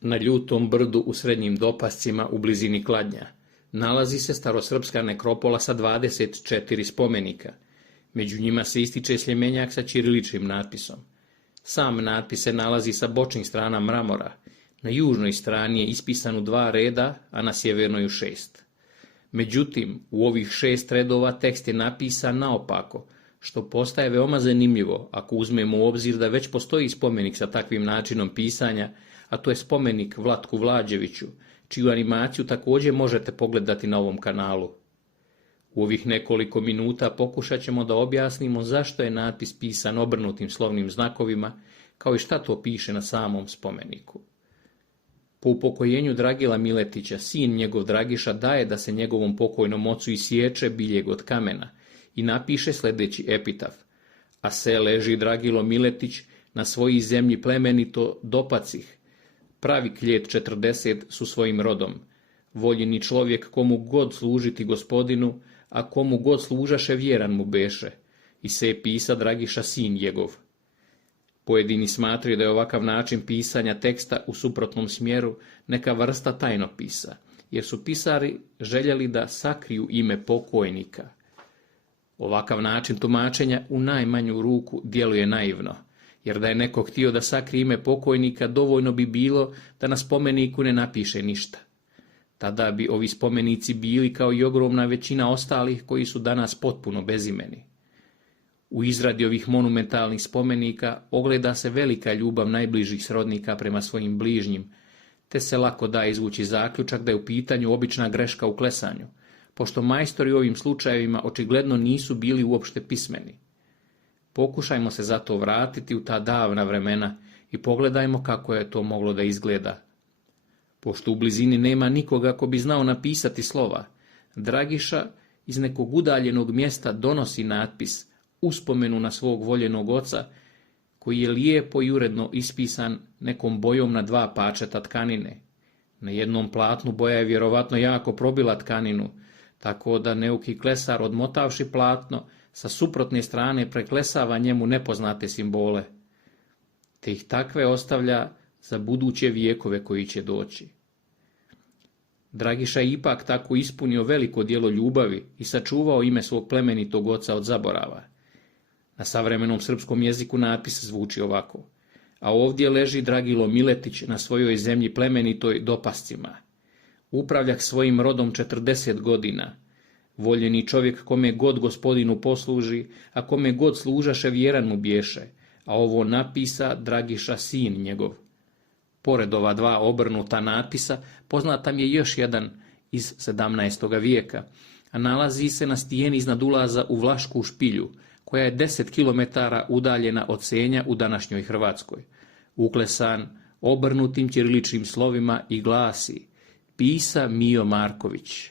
Na Ljutom brdu u Srednjim Dopascima u blizini Kladnja nalazi se starosrpska nekropola sa 24 spomenika. Među njima se ističe sljemenjak sa ćiriličnim natpisom. Sam natpis se nalazi sa bočnih strana mramora. Na južnoj strani je ispisan u 2 reda, a na sjevernoj u 6. Međutim, u ovih 6 redova tekst je napisan naopako, što postaje veoma zanimljivo ako uzmemo u obzir da već postoji spomenik sa takvim načinom pisanja, a to je spomenik Vlatku Vlađeviću, čiju animaciju također možete pogledati na ovom kanalu. U ovih nekoliko minuta pokušat ćemo da objasnimo zašto je natpis pisan obrnutim slovnim znakovima, kao i šta to piše na samom spomeniku. Po upokojenju Dragila Miletića, sin njegov Dragiša daje da se njegovom pokojnom ocu isječe biljeg od kamena i napiše sljedeći epitaf: a se leži Dragilo Miletić na svoji zemlji plemenito dopacih, pravi kljet 40 su svojim rodom, voljeni čovjek komu god služiti gospodinu, a komu god služaše vjeran mu beše, i se je pisa Dragiša sin njegov. Pojedini smatraju da je ovakav način pisanja teksta u suprotnom smjeru neka vrsta tajnopisa, jer su pisari željeli da sakriju ime pokojnika. Ovakav način tumačenja u najmanju ruku djeluje naivno, jer da je neko htio da sakrije ime pokojnika, dovoljno bi bilo da na spomeniku ne napiše ništa. Tada bi ovi spomenici bili kao i ogromna većina ostalih koji su danas potpuno bezimeni. U izradi ovih monumentalnih spomenika ogleda se velika ljubav najbližih srodnika prema svojim bližnjim, te se lako da izvući zaključak da je u pitanju obična greška u klesanju, pošto majstori u ovim slučajevima očigledno nisu bili uopšte pismeni. Pokušajmo se zato vratiti u ta davna vremena i pogledajmo kako je to moglo da izgleda. Pošto u blizini nema nikoga ko bi znao napisati slova, Dragiša iz nekog udaljenog mjesta donosi natpis, uspomenu na svog voljenog oca, koji je lijepo i uredno ispisan nekom bojom na 2 pačeta tkanine. Na jednom platnu boja je vjerovatno jako probila tkaninu, tako da neuki klesar, odmotavši platno, sa suprotne strane preklesava njemu nepoznate simbole, te ih takve ostavlja za buduće vijekove koji će doći. Dragiša je ipak tako ispunio veliko djelo ljubavi i sačuvao ime svog plemenitog oca od zaborava. Na savremenom srpskom jeziku natpis zvuči ovako: a ovdje leži Dragilo Miletić na svojoj zemlji plemenitoj Dopascima. Upravljak svojim rodom 40 godina. Voljeni čovjek kome god gospodinu posluži, a kome god služaše vjeran mu bješe, a ovo napisa Dragiša sin njegov. Pored ova 2 obrnuta natpisa, poznat mi je još jedan iz 17. vijeka, a nalazi se na stijeni iznad ulaza u Vlašku špilju, koja je 10 km udaljena od Senja u današnjoj Hrvatskoj, uklesan obrnutim ćiriličnim slovima i glasi: Pisa Mijo Marković.